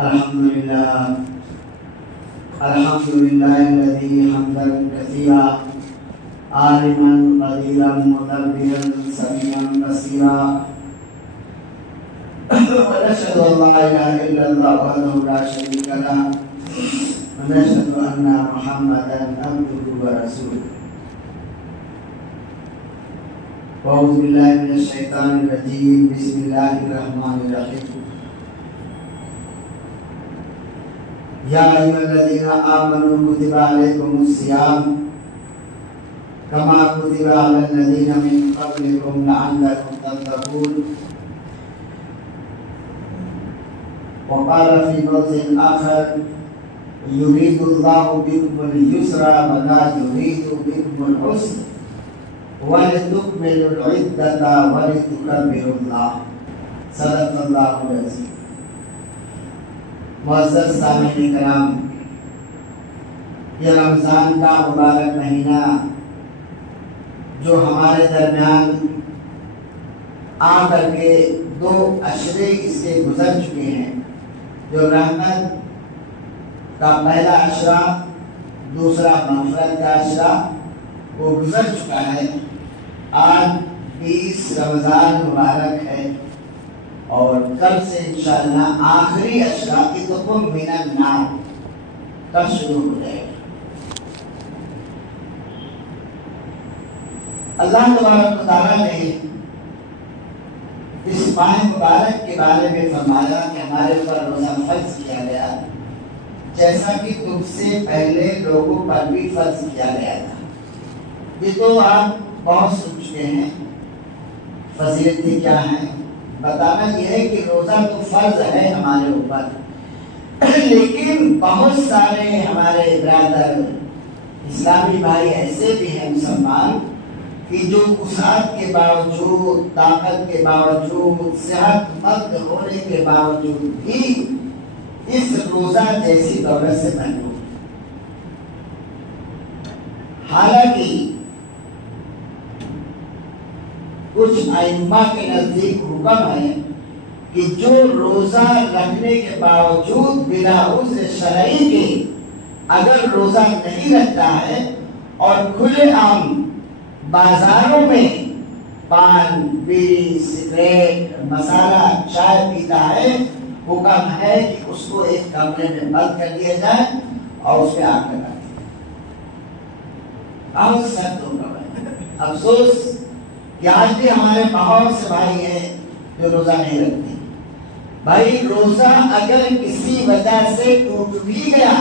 الحمدللہ الذی حمدا کثیرا عالما قدیرا مدبرا سمیعا بصیرا ونشهد ان لا اله الا الله وحده لا شريك له ونشهد ان محمدا عبده ورسوله اعوذ باللہ من الشیطان الرجیم بسم اللہ الرحمن الرحیم یا ایھا الذین آمنوا کتب علیکم الصیام کما کتب علی الذین من قبلکم لعلکم تتقون وقال في موضع آخر يريد الله بكم اليسر ولا يريد بكم العسر وَلِتُكْمِلُوا الْعِدَّةَ وَلِتُكَبِّرُوا اللَّهَ صدق اللہ العظیم۔ معزز سامعین کرام، یہ رمضان کا مبارک مہینہ جو ہمارے درمیان آ کر کے 2 عشرے اس کے گزر چکے ہیں، جو رحمت کا پہلا عشرہ، دوسرا مغفرت کا عشرہ وہ گزر چکا ہے۔ آج 20 رمضان مبارک ہے اور کل سے انشاءاللہ آخری عشرہ عتق من النار کل شروع ہو جائے گا۔ اللہ تبارک و تعالیٰ نے اس ماہ مبارک کے بارے میں فرمایا کہ ہمارے پر روزہ فرض کیا گیا جیسا کہ تم سے پہلے لوگوں پر بھی فرض کیا گیا تھا۔ یہ تو آپ بہت سن چکے ہیں، فضیلتیں کیا ہیں۔ بتانا یہ ہے کہ روزہ تو فرض ہے ہمارے اوپر، لیکن بہت سارے ہمارے برادر اسلامی بھائی ایسے بھی ہیں مسلمان کہ جو وسعت کے باوجود، طاقت کے باوجود، صحت مند ہونے کے باوجود بھی اس روزہ جیسی دولت سے محروم۔ حالانکہ کچھ ائمہ کے نزدیک حکم ہے کہ جو روزہ رکھنے کے باوجود بلا عذر شرعی کے اگر روزہ نہیں رکھتا ہے اور کھلے عام بازاروں میں پان، بیڑی، سگریٹ، مسالہ، چائے پیتا ہے، حکم ہے کہ اس کو ایک کمرے میں بند کر دیا جائے اور اس پہ آگ لگا دیا جائے۔ بہت سخت حکم ہے۔ افسوس کہ آج بھی ہمارے بہت سے بھائی ہیں جو روزہ نہیں رکھتے۔ بھائی روزہ اگر کسی وجہ سے ٹوٹ بھی گیا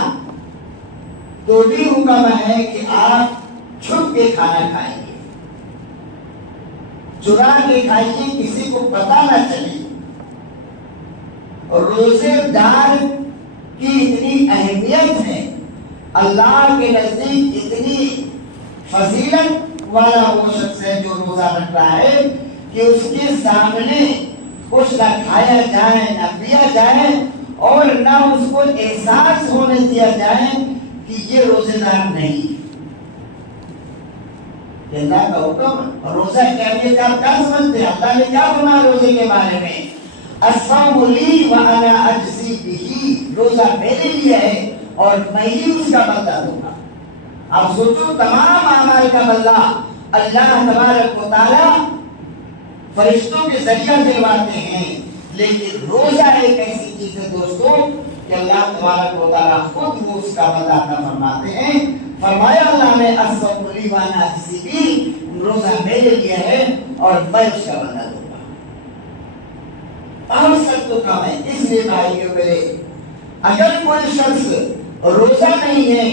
تو بھی حکم ہے کہ آپ چھپ کے کھانا کھائیں گے، چرا کے کھائیے، کسی کو پتہ نہ چلے۔ اور روزے دار کی اتنی اہمیت ہے، اللہ کے نزدیک اتنی فضیلت والا وہ شخص ہے جو روزہ رکھ رہا ہے کہ اس کے سامنے کچھ نہ کھایا جائے، نہ پیا جائے، اور نہ اس کو احساس ہونے دیا جائے کہ یہ روزے دار نہیں۔ اللہ کا حکم اور روزہ کی اہمیت آپ کیا سمجھتے ہیں؟ اللہ نے کیا فرمایا روزے کے بارے میں؟ الصوم لی وانا اجزی بہ، روزہ میرے لیے ہے اور میں ہی اس کا بدلہ دوں گا۔ آپ سوچو، تمام اعمال کا بدلہ اللہ تبارک و تعالی فرشتوں کے ذریعہ دلواتے ہیں، لیکن روزہ ایک ایسی چیز ہے دوستوں کہ اللہ تبارک و تعالی خود وہ اس کا بدلہ عطا فرماتے ہیں۔ فرمایا اللہ نے الصوم لی وانا اجزی بہ، روزہ میرے لیے ہے اور میں اس کا بدلہ دوں گا۔ بہت سخت کام ہے۔ اس لیے بھائیو میرے، اگر کوئی شخص روزہ نہیں ہے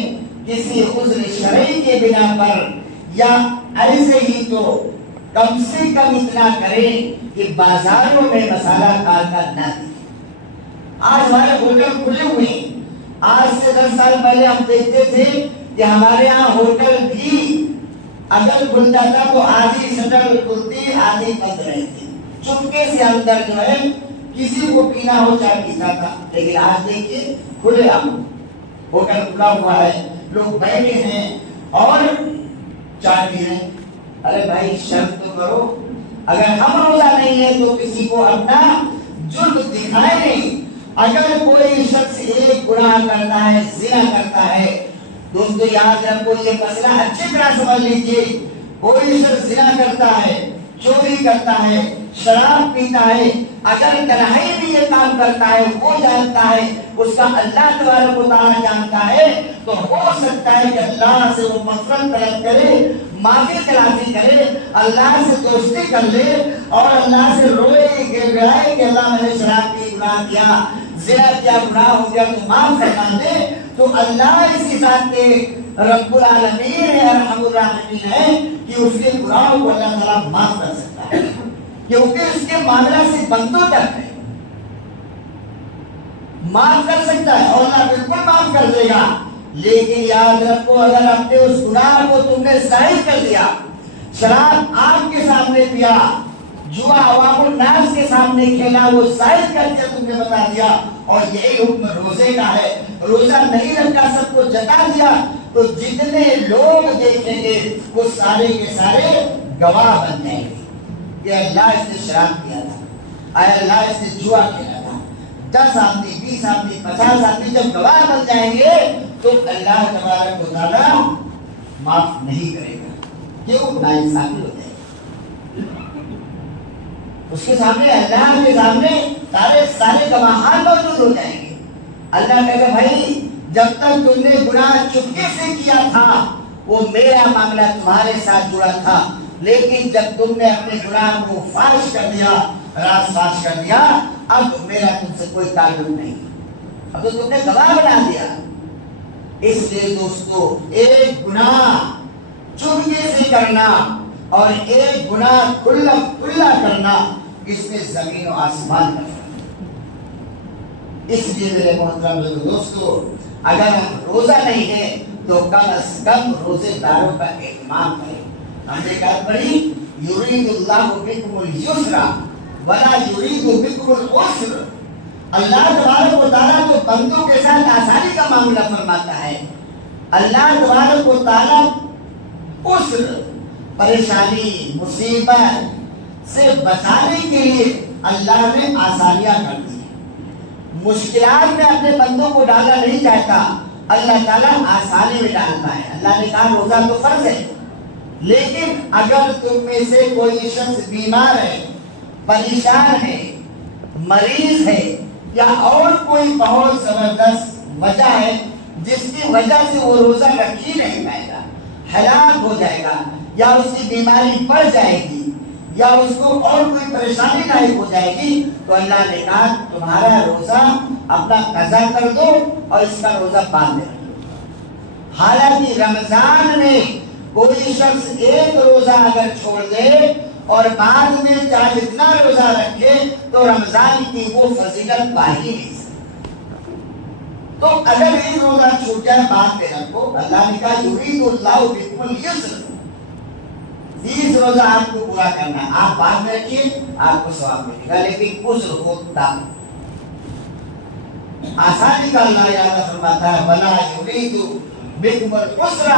کسی عذر شرعی کے بنا پر، یا ایسے ہی تو کم سے کم اتنا کرے کہ بازاروں میں مسالہ کھا کر نہ دے۔ آج ہمارے ہوٹل کھلے ہوئے ہیں۔ آج سے 10 سال پہلے ہم دیکھتے تھے کہ ہمارے ہاں ہوٹل بھی اگر کھل جاتا تو آدھی شٹر کھلتی، آدھی بند رہتی، چپکے سے اندر جو ہے کسی کو پینا ہو چاہے پیتا تھا۔ لیکن آج دیکھیے کھلے عام ہوٹل کھلا ہوا ہے، لوگ بیٹھے ہیں اور چائے پی رہے ہیں۔ ارے بھائی شرط تو کرو، اگر ہم روزہ نہیں ہے تو کسی کو اپنا جرم دکھائے نہیں، اگر کوئی شخص ایک گناہ کرتا ہے، زنا کرتا ہے، دوستو یاد رکھو یہ مسئلہ اچھی طرح سمجھ لیجیے، کوئی شخص زنا کرتا ہے، چوری کرتا ہے، شراب پیتا ہے، اگر تنہائی بھی یہ کام کرتا ہے، وہ جانتا ہے، اس کا اللہ تبارک و تعالیٰ جانتا ہے، تو ہو سکتا ہے کہ اللہ سے وہ مغفرت طلب کرے، معافی تلافی کرے، اللہ سے دوستی کر لے اور اللہ سے روئے گڑائے کہ اللہ میں نے شراب پی، گناہ کیا، زنا کیا، گناہ ہو گیا تو معاف فرما دے، تو اللہ اسی ذات کے رب العالمین ہے، ارحم الراحمین ہے کہ اس کے گناہوں کو اللہ تعالیٰ معاف کر سکتا ہے، کیونکہ اس کے معاملہ سے بندوں تک ہے، معاف کر سکتا ہے اور اللہ بالکل معاف کر دے گا۔ لیکن یاد رکھو اگر اپنے اس گناہ کو تم نے ظاہر کر دیا، شراب آنکھ کے سامنے پیا، جوا عوام الناس کے سامنے کھیلا، وہ ظاہر کر کے تم نے بتا دیا، اور یہی حکم روزے کا ہے، روزہ نہیں رکھا سب کو جتا دیا، تو جتنے لوگ دیکھیں گے وہ سارے کے سارے گواہ بن جائیں گے کہ اللہ اس نے شراب کیا تھا، اے اللہ اس نے جوا کھیلا تھا۔ 10 آدمی، 20 آدمی، 50 آدمی جب گواہ بن جائیں گے تو اللہ تبارک و تعالیٰ معاف نہیں کرے گا، کیوں؟ ناانصافی ہو جائے گی اس کے سامنے، اللہ کے سامنے سارے گواہان موجود ہو جائیں گے۔ اللہ کہے گا بھائی جب تک تم نے گناہ چپکے سے کیا تھا وہ میرا معاملہ تمہارے ساتھ جڑا تھا، لیکن جب تم نے اپنے گناہ کو فاش کر دیا، راز فاش کر دیا، اب میرا تم سے کوئی تعلق نہیں، اب تو تم نے گواہ بنا دیا۔ اس لیے دوستو ایک گناہ چپکے سے کرنا اور ایک گناہ کھلا کرنا، اس میں زمین و آسمان کا فرق۔ اس لیے میرے محترم دوستو اگر ہم روزہ نہیں ہے تو کم از کم روزے داروں کا اہتمام کریں۔ ہم نے کہا پڑھی یرید اللہ بکم اليسر ولا یرید بکم العسر، اللہ تبارک و تعالیٰ تو بندوں کے ساتھ آسانی کا معاملہ فرماتا ہے، اللہ تبارک و تعالیٰ عسر، پریشانی، مصیبت سے بچانے کے لیے اللہ نے آسانیاں کر دی، مشکلات میں اپنے بندوں کو ڈالنا نہیں چاہتا، اللہ تعالیٰ آسانی میں ڈالتا ہے۔ اللہ نے کہا روزہ تو فرض ہے، لیکن اگر تم میں سے کوئی شخص بیمار ہے، پریشان ہے، مریض ہے، یا اور کوئی بہت زبردست وجہ ہے جس کی وجہ سے وہ روزہ رکھ ہی نہیں پائے گا، ہلاک ہو جائے گا، یا اس کی بیماری بڑھ جائے گی، یا اس کو اور کوئی پریشانی لاحق ہو جائے گی، تو اللہ نے کہا تمہارا روزہ اپنا قضا کر دو اور اس کا روزہ باندھ دو۔ حالانکہ رمضان میں کوئی شخص ایک روزہ اگر چھوڑ دے اور بعد میں چاہے اتنا روزہ رکھے تو رمضان کی وہ فضیلت پا ہی نہیں سکتا۔ تو اگر ایک روزہ چھوٹ جائے بعد میں رکھو، اللہ نے کہا یرید اللہ بکم اليسر، 20 روزہ آپ کو پورا کرنا ہے، آپ بعد میں رکھیے آپ کو ثواب ملے گا، لیکن عسر ہوتا آسانی کا اللہ ارادہ فرماتا ہے، ولا یرید بکم العسر،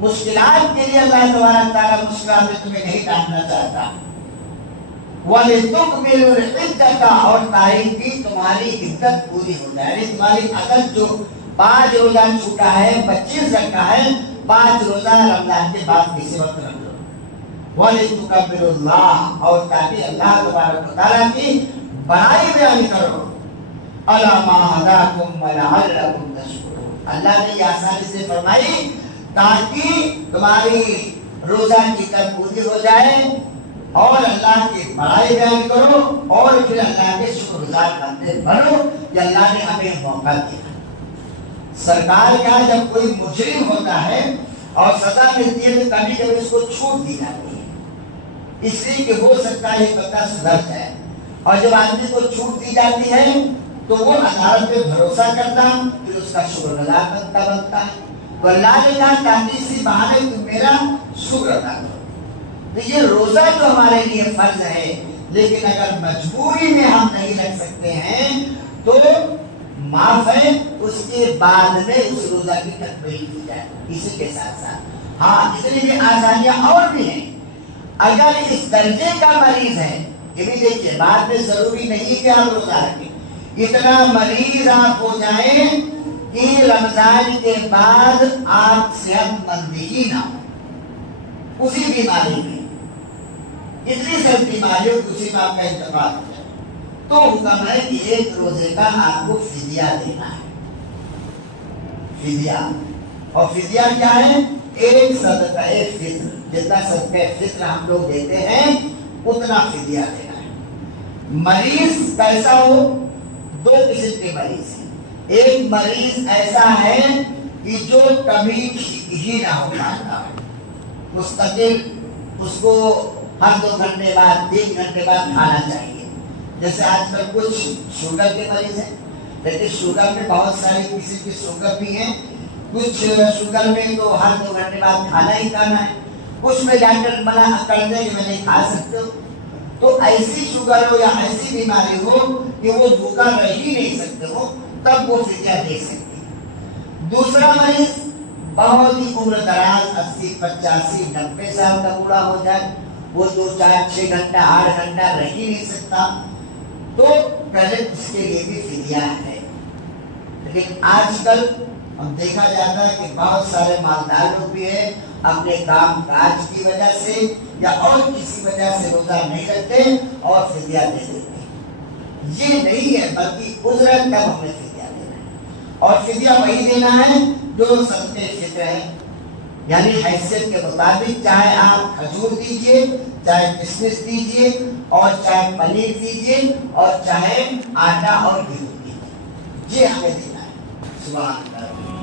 مشکلات کے لیے اللہ تبارک تعالیٰ مشکلات میں تمہیں نہیں ڈالنا چاہتا، وَلِتُكْمِلُوا الْعِدَّةَ، اور تاریخ بھی تمہاری عدت پوری ہو جائے، یعنی تمہاری عدد جو 5 روزہ چھوٹا ہے 25 رکھا ہے، 5 روزہ رمضان کے بعد کسی وقت رکھ لو، وَلِتُكَبِّرُوا اللَّهَ، اور تاکہ اللہ تبارک تعالیٰ کی بڑائی بیان کرو، عَلَىٰ مَا هَدَاكُمْ وَلَعَلَّكُمْ تَشْكُرُونَ، اللہ نے یہ آسانی سے فرمائی تاکہ تمہاری روزہ کی عدت پوری ہو جائے اور اللہ کی بڑائی بیان کرو، اور پھر اللہ کے شکر گزار بندے بنو کہ اللہ نے ہمیں موقع دیا۔ سرکار کا جب کوئی مجرم ہوتا ہے اور سزا ملتی ہے تو کبھی کبھی اس کو چھوٹ دی جاتی ہے، اس لیے کہ ہو سکتا ہے بندہ سدھر جائے، اور جب آدمی کو چھوٹ دی جاتی ہے تو وہ عدالت پہ بھروسہ کرتا، پھر اس کا شکر گزار بنتا ہے، تو اللہ نے کہا تاکہ اسی بہانے تم میرا شکر ادا کرو۔ تو یہ روزہ تو ہمارے لیے فرض ہے، لیکن اگر مجبوری میں ہم نہیں رکھ سکتے ہیں تو معاف ہے، اس کے بعد میں اس روزہ کی تکمیل کی جائے۔ اسی کے ساتھ ساتھ ہاں اتنی بھی آسانیاں اور بھی ہیں، اگر اس درجے کا مریض ہے، یہ بھی دیکھیے بعد میں ضروری نہیں کہ آپ روزہ رکھیں، اتنا مریض آپ ہو جائیں کہ رمضان کے بعد آپ صحت مند ہی نہ ہو اسی بیماری میں، اتنی سب بیماریوں کی اسی میں آپ کا انتقال ہو جائے، تو حکم ہے کہ ایک روزے کا آپ کو فدیہ دینا ہے، فدیہ۔ اور فدیہ کیا ہے؟ ایک صدقہ فطر، جتنا صدقہ فطر ہم لوگ دیتے ہیں اتنا فدیہ دینا ہے۔ مریض کیسا ہو؟ دو قسم کے مریض ہیں۔ ایک مریض ایسا ہے کہ جو کبھی ہی نہ ہو پاتا ہے، مستقل اس کو ہر 2 گھنٹے بعد 3 گھنٹے بعد کھانا چاہیے۔ جیسے آج کل کچھ شوگر کے مریض ہیں، لیکن شوگر میں بہت ساری قسم کی شوگر بھی ہیں، کچھ شوگر میں تو ہر 2 گھنٹے بعد کھانا ہی کھانا ہے، کچھ میں ڈاکٹر منع کرتے ہیں کہ میں نہیں کھا سکتے ہو۔ تو ایسی شوگر ہو یا ایسی بیماری ہو کہ وہ بھوکا رہ ہی نہیں سکتے ہو، تب وہ فدیہ دے سکتے ہیں۔ دوسرا مریض بہت ہی عمر دراز 80 85 90 سال کا بوڑھا ہو جائے، وہ 2 4 6 گھنٹہ 8 گھنٹہ رہ ہی نہیں سکتا، تو پہلے اس کے لیے بھی فدیہ ہے۔ لیکن آج کل ہم دیکھا جاتا ہے کہ بہت سارے مالدار لوگ بھی ہیں، اپنے کام کاج کی وجہ سے یا اور کسی وجہ سے روزہ نہیں رکھتے اور فدیہ دے دیتے ہیں۔ یہ نہیں ہے، بلکہ اجرت تب ہمیں فدیہ دینا ہے، اور فدیہ وہی دینا ہے جو صدقے فطر ہے، یعنی حیثیت کے مطابق، چاہے آپ کھجور دیجئے، چاہے کشمش دیجئے، اور چاہے پنیر دیجئے، اور چاہے آٹا اور گیہوں دیجئے، یہ ہمیں دینا ہے۔ سبحان اللہ۔